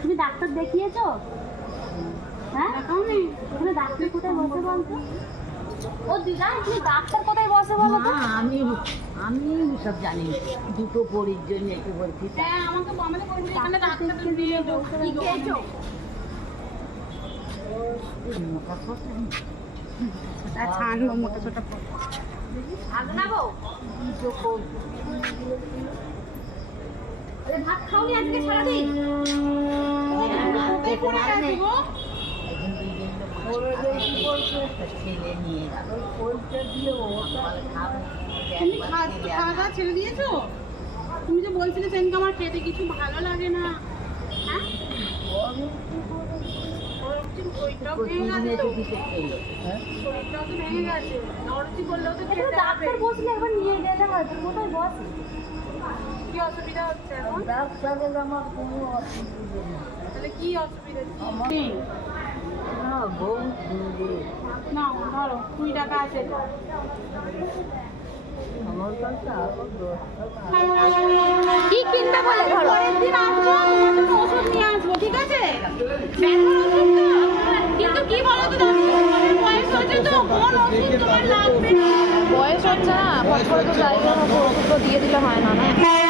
তুমি ডাক্তার দেখিয়েছো? হ্যাঁ? ওখানে ডাক্তার কোথায় বসে বলতো? ও দিদা তুমি ডাক্তার কোথায় বসে বলো তো? না আমি আমি সব জানি। দুটো পরির জন্য একটু বলছি। হ্যাঁ আমাকে আমাদের বলছে এখানে ডাক্তার দিয়ে দাও কি খেয়েছো? মোটা ছোটা নেব ভাত খাওনি আজকে সারাদিন? তুমি খাওয়া দাওয়া ছেড়ে দিয়েছ? তুমি যে বলছিলে সেদিনকে আমার খেতে কিছু ভালো লাগে না। হ্যাঁ? হবে ডাক্তার বসলে একবার নিয়ে গেলে হয়তো কোথায় বসে? কি অসুবিধা হচ্ছে এখন? ডাক্তারের আমার কোনো অসুবিধা নেই। তাহলে কি অসুবিধা? না বউ না ধরো কুড়ি টাকা আছে। তো। আমার কাছে আরও দশ টাকা কি কিনবে বলে ধরো? পরের দিন আসব তোমার ওষুধ নিয়ে আসব ঠিক আছে? কিন্তু কি বলো তো দাদু? বয়স হয়েছে তো কোন ওষুধ তোমার লাগবে? বয়স হচ্ছে না তো মতো ওষুধ দিয়ে দিলে হয় না না?